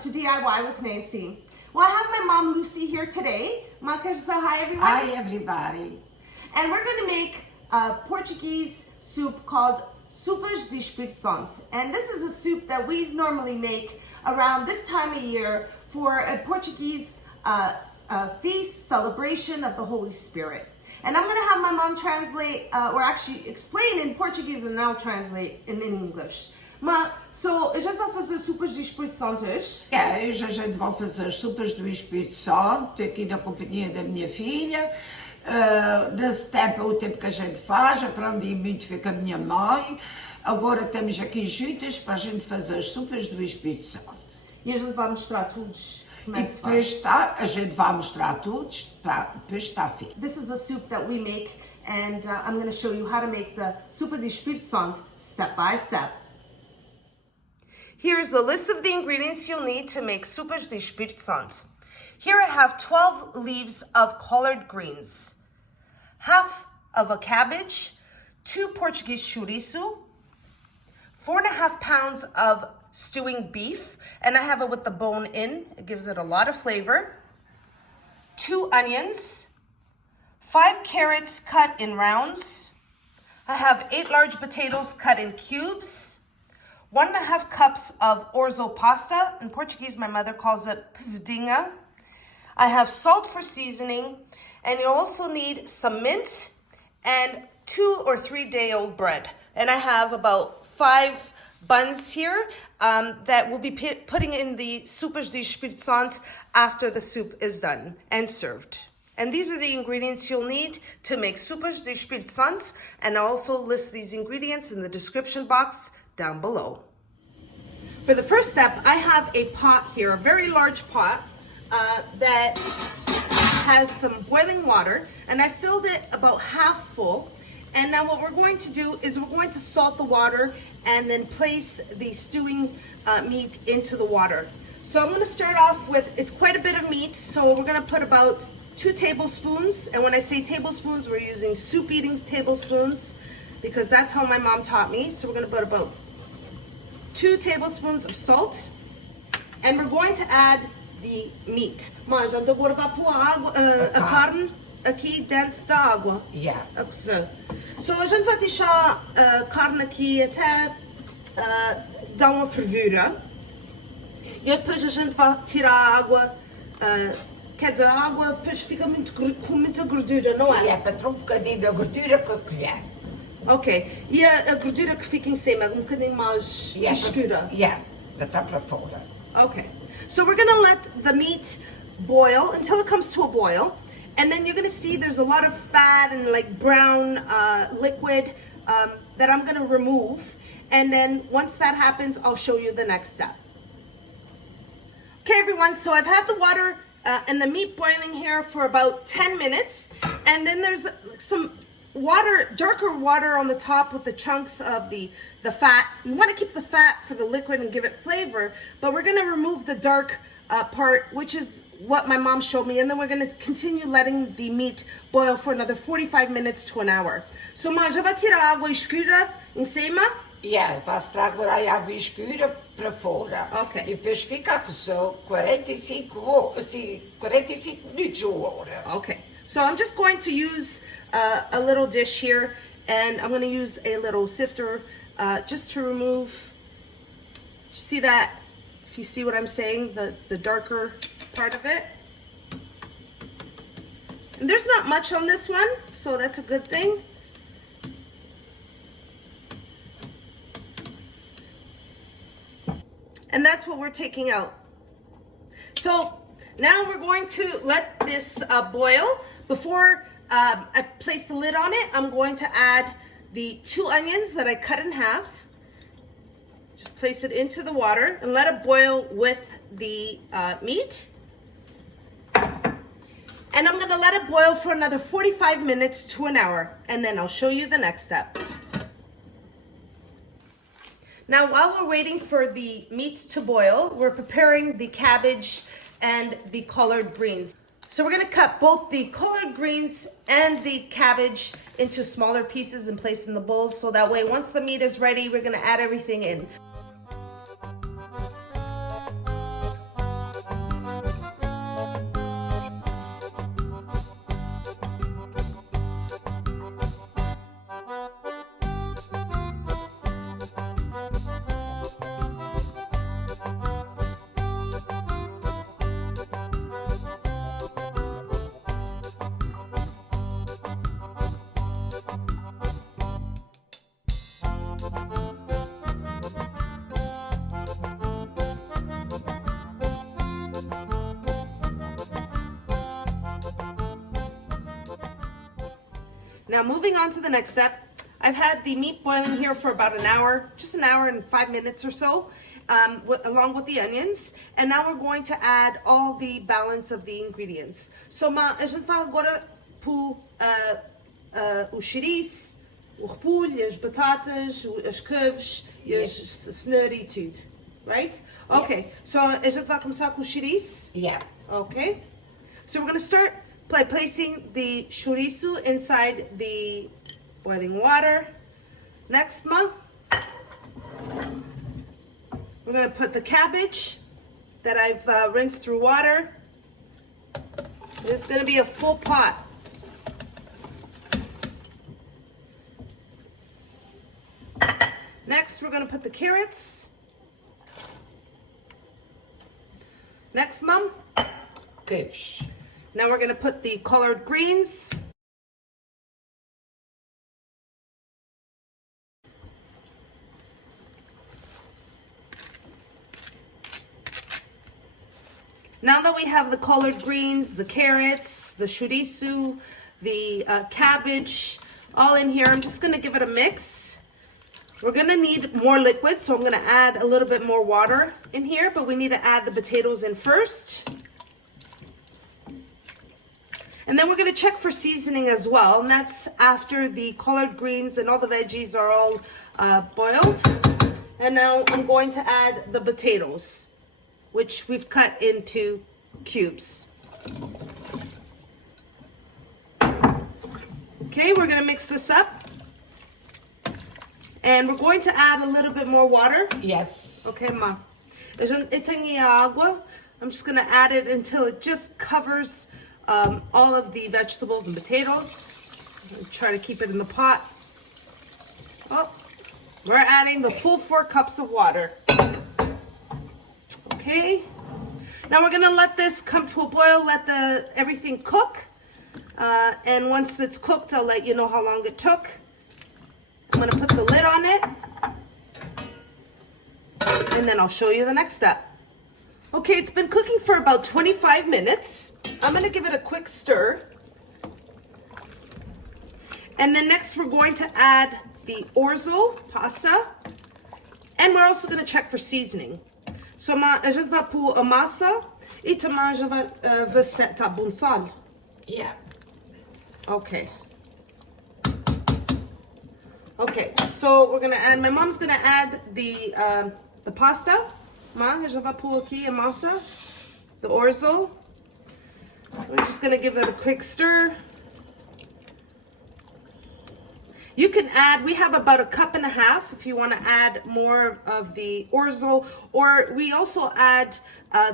to DIY with Nancy. Well, I have my mom Lucy here today. Mom, can you say hi, everybody? Hi, everybody. And we're going to make a Portuguese soup called Sopas de Espírito Santo. And this is a soup that we normally make around this time of year for a Portuguese feast, celebration of the Holy Spirit. And I'm going to have my mom translate, or actually explain in Portuguese and now translate in English. Mas, so, a gente vai fazer sopas de Espírito Santo hoje? Hoje a gente vai fazer as sopas do Espírito Santo, aqui na companhia da minha filha. Nesse tempo é o tempo que a gente faz, aprendi muito com a minha mãe. Agora estamos aqui juntas para a gente fazer as sopas do Espírito Santo. E a gente vai mostrar todos como E é que se depois faz. a gente vai mostrar todos, depois está feito. This is a soup that we make, and I'm going to show you how to make the Sopa de Espírito Santo step by step. Here's the list of the ingredients you'll need to make Sopas de Espírito Santo. Here I have 12 leaves of collard greens, half of a cabbage, 2 Portuguese chouriços, 4.5 pounds of stewing beef, and I have it with the bone in. It gives it a lot of flavor. 2 onions, 5 carrots cut in rounds. I have 8 large potatoes cut in cubes. 1.5 cups of orzo pasta. In Portuguese, my mother calls it puddinga. I have salt for seasoning, and you also need some mint and 2 or 3 day-old bread. And I have about 5 buns here that we'll be putting in the Sopas de Espírito Santo after the soup is done and served. And these are the ingredients you'll need to make Sopas de Espírito Santo, and I'll also list these ingredients in the description box down below. For the first step, I have a pot here, a very large pot that has some boiling water, and I filled it about half full. And now what we're going to do is we're going to salt the water and then place the stewing meat into the water. So I'm going to start off with, it's quite a bit of meat, so we're going to put about 2 tablespoons. And when I say tablespoons, we're using soup eating tablespoons because that's how my mom taught me. So we're going to put about 2 tablespoons of salt, and we're going to add the meat. Mas agora vai pôr a carne aqui dentro da água. Yeah. So a gente vai deixar a carne aqui até dar uma fervura. E depois a gente vai tirar a água. Quer dizer, a água depois fica com muita gordura, não é? E é para ter um bocadinho da gordura com a colher. Ok. E a gordura que fica em cima é um bocadinho mais escura? Para para fora. Okay. So we're going to let the meat boil until it comes to a boil. And then you're going to see there's a lot of fat and like brown liquid that I'm going to remove. And then once that happens, I'll show you the next step. Okay, everyone. So I've had the water and the meat boiling here for about 10 minutes. And then there's some water, darker water on the top with the chunks of the fat. You want to keep the fat for the liquid and give it flavor, but we're going to remove the dark part, which is what my mom showed me, and then we're going to continue letting the meat boil for another 45 minutes to an hour. So, mãe, já vai tirar a água escura em cima? Vai tirar agora a água escura para fora. Ok. E depois fica a cozer 45 minutos ou hora. Okay. So I'm just going to use a little dish here, and I'm going to use a little sifter just to remove, see that, if you see what I'm saying, the darker part of it. And there's not much on this one, so that's a good thing. And that's what we're taking out. So now we're going to let this boil. Before I place the lid on it, I'm going to add the 2 onions that I cut in half. Just place it into the water and let it boil with the meat. And I'm going to let it boil for another 45 minutes to an hour, and then I'll show you the next step. Now, while we're waiting for the meat to boil, we're preparing the cabbage and the collard greens. So we're going to cut both the collard greens and the cabbage into smaller pieces and place in the bowls, so that way once the meat is ready, we're going to add everything in. Now moving on to the next step, I've had the meat boiling here for about an hour, just an hour and 5 minutes or so, along with the onions. And now we're going to add all the balance of the ingredients. So, a gente vai agora pôr o chouriço, o repolho, as batatas, as couves, as cenoura e tudo. Right? Okay, Yes. so a gente vai começar com o chouriço. Yeah. Okay, so we're going to start by placing the chouriço inside the boiling water. Next, Ma, we're going to put the cabbage that I've rinsed through water. This is going to be a full pot. Next, we're going to put the carrots. Next, Mom. Cabbage. Now we're going to put the collard greens. Now that we have the collard greens, the carrots, the chouriço, the cabbage, all in here, I'm just going to give it a mix. We're going to need more liquid, so I'm going to add a little bit more water in here, but we need to add the potatoes in first. And then we're going to check for seasoning as well, and that's after the collard greens and all the veggies are all boiled. And now I'm going to add the potatoes, which we've cut into cubes. Okay, we're going to mix this up. And we're going to add a little bit more water. Yes. Okay, Ma. Eu tenho água. I'm just going to add it until it just covers all of the vegetables and potatoes. Try to keep it in the pot. Oh, we're adding the full 4 cups of water. Okay. Now we're going to let this come to a boil, let everything cook. And once it's cooked, I'll let you know how long it took. I'm going to put the lid on it. And then I'll show you the next step. Okay, it's been cooking for about 25 minutes. I'm going to give it a quick stir. And then next we're going to add the orzo pasta. And we're also going to check for seasoning. So a gente vai pôr a massa e também a gente vai ver se está bom sal. Yeah. Okay. Okay, so we're going to add, my mom's going to add the pasta. Ma, a gente vai pôr aqui a massa, the orzo. We're just going to give it a quick stir. You can add, we have about 1.5 cups if you want to add more of the orzo, or we also add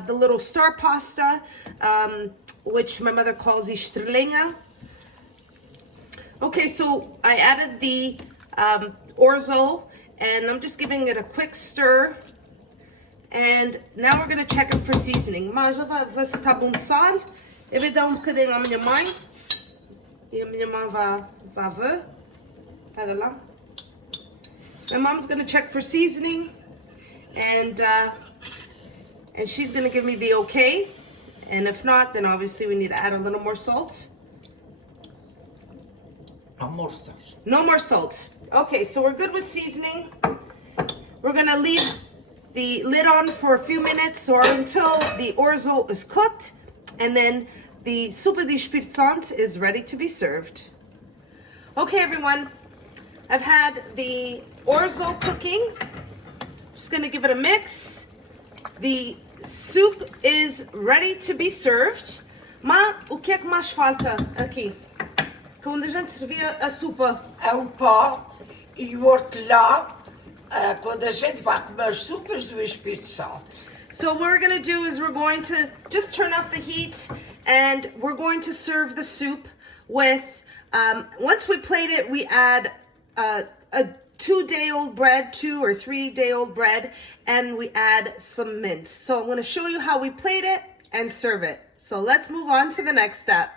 the little star pasta, which my mother calls estrelinha. Okay, so I added the orzo, and I'm just giving it a quick stir. And now we're going to check it for seasoning. Mas já vai ver se está bom de sal. Eu vou dar bocadinho à minha mãe. E a minha mãe vai ver. Pega lá. My mom's going to check for seasoning. And she's going to give me the okay. And if not, then obviously we need to add a little more salt. No more salt. No more salt. Okay, so we're good with seasoning. We're going to leave the lid on for a few minutes or until the orzo is cooked, and then the Sopa de Espírito Santo is ready to be served. Okay, everyone, I've had the orzo cooking. Just gonna give it a mix. The soup is ready to be served. Mas o que é que mais falta aqui? Quando a gente servia a sopa. É o pó e o hortelã. Quando a gente vai comer as sopas do Espírito Santo. So what we're going to do is we're going to just turn off the heat, and we're going to serve the soup with, once we plate it, we add a 2-day-old bread, 2 or 3-day-old bread, and we add some mint. So I'm going to show you how we plate it and serve it. So let's move on to the next step.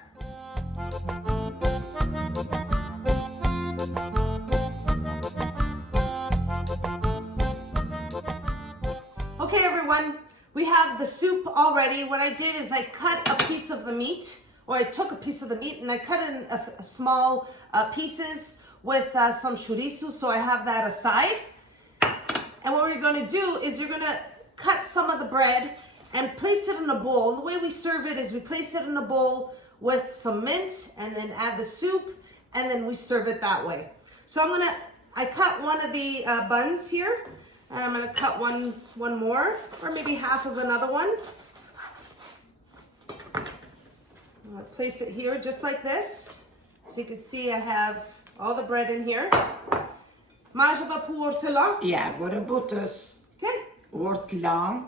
Okay, everyone, we have the soup already. What I did is I cut a piece of the meat or I took a piece of the meat and I cut it in small pieces with some chouriços, so I have that aside. And what we're gonna do is you're gonna cut some of the bread and place it in a bowl. The way we serve it is we place it in a bowl with some mint and then add the soup, and then we serve it that way. So I cut one of the buns here, and I'm gonna cut one more, or maybe half of another one. I'm gonna place it here just like this. So you can see I have all the bread in here. Mais je vais pôr hortelã. Yeah, agora botas Okay. hortelã.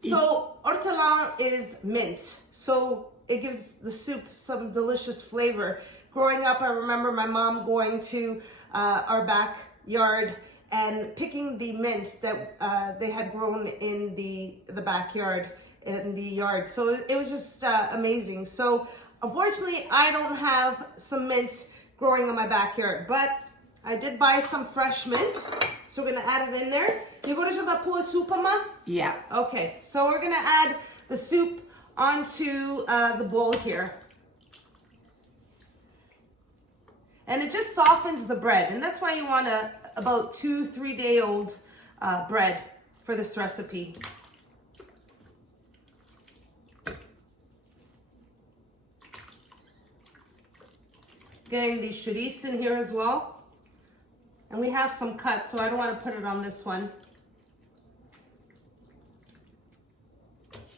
So hortelã is mint, so it gives the soup some delicious flavor. Growing up, I remember my mom going to our backyard and picking the mint that they had grown in the backyard, in the yard. So it was just amazing. So unfortunately, I don't have some mint growing in my backyard, but I did buy some fresh mint. So we're gonna add it in there. You go to pôr a soup, Mama? Yeah. Okay, so we're gonna add the soup onto the bowl here. And it just softens the bread, and that's why you want about 2-3 day old bread for this recipe. Getting the chouriços in here as well. And we have some cut, so I don't want to put it on this one.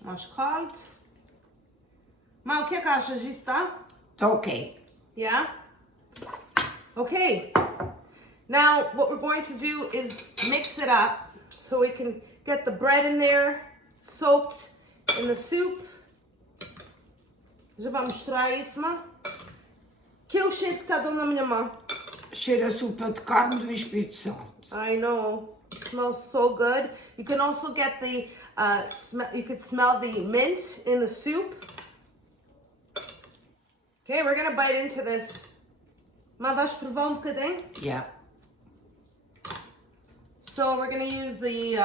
Mais caldo. Ma, o que é que achas? Já está? Okay. Yeah? Okay. Now, what we're going to do is mix it up so we can get the bread in there, soaked in the soup. Já vamos misturar isso, Ma? Que é o cheiro que está dando na minha mão? Cheira a sopa de carne do Espírito Santo. I know. It smells so good. You can also get the, you could smell the mint in the soup. Okay, we're gonna bite into this. Mas vais provar bocadinho? Yeah. So we're gonna use the,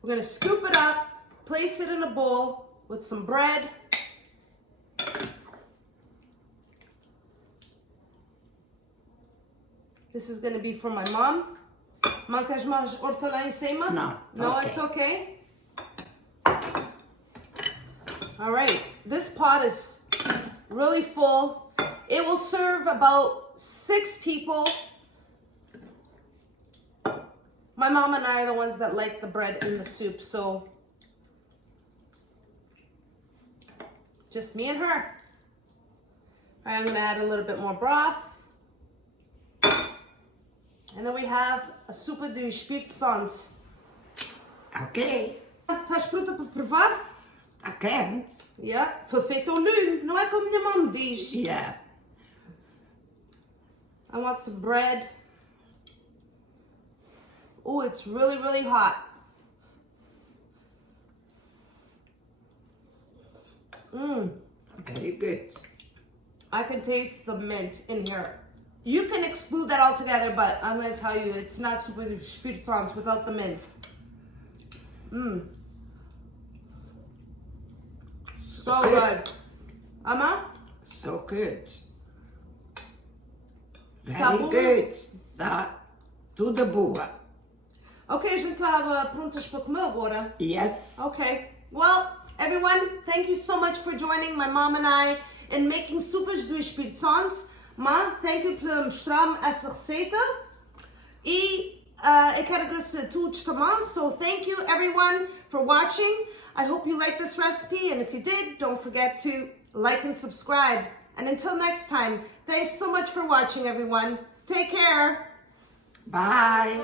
we're gonna scoop it up, place it in a bowl with some bread. This is gonna be for my mom. Mom, queres mais hortelã em cima? No. No, Okay. it's okay. All right, this pot is really full. It will serve about 6 people. My mom and I are the ones that like the bread in the soup, so just me and her. All right, I'm gonna add a little bit more broth. And then we have a sopa do Espírito Santo. Ok. Estás pronta para provar? Está quente? Yeah. Foi feito ao lume, não é como minha mãe me diz. Yeah. I want some bread. Oh, it's really, really hot. Very good. I can taste the mint in here. You can exclude that altogether, but I'm going to tell you, it's not super Espírito Santo without the mint. So good. Ama? So good. Tá Very bom? good. Tá tudo boa. Ok, a gente estava prontas para comer agora. Yes. Okay. Well, everyone, thank you so much for joining my mom and I in making sopas do Espírito Santo. Ma, thank you por mostrar-me essa receita. E eu quero agradecer a todos também. So thank you everyone for watching. I hope you like this recipe, and if you did, don't forget to like and subscribe. And until next time, thanks so much for watching, everyone. Take care. Bye.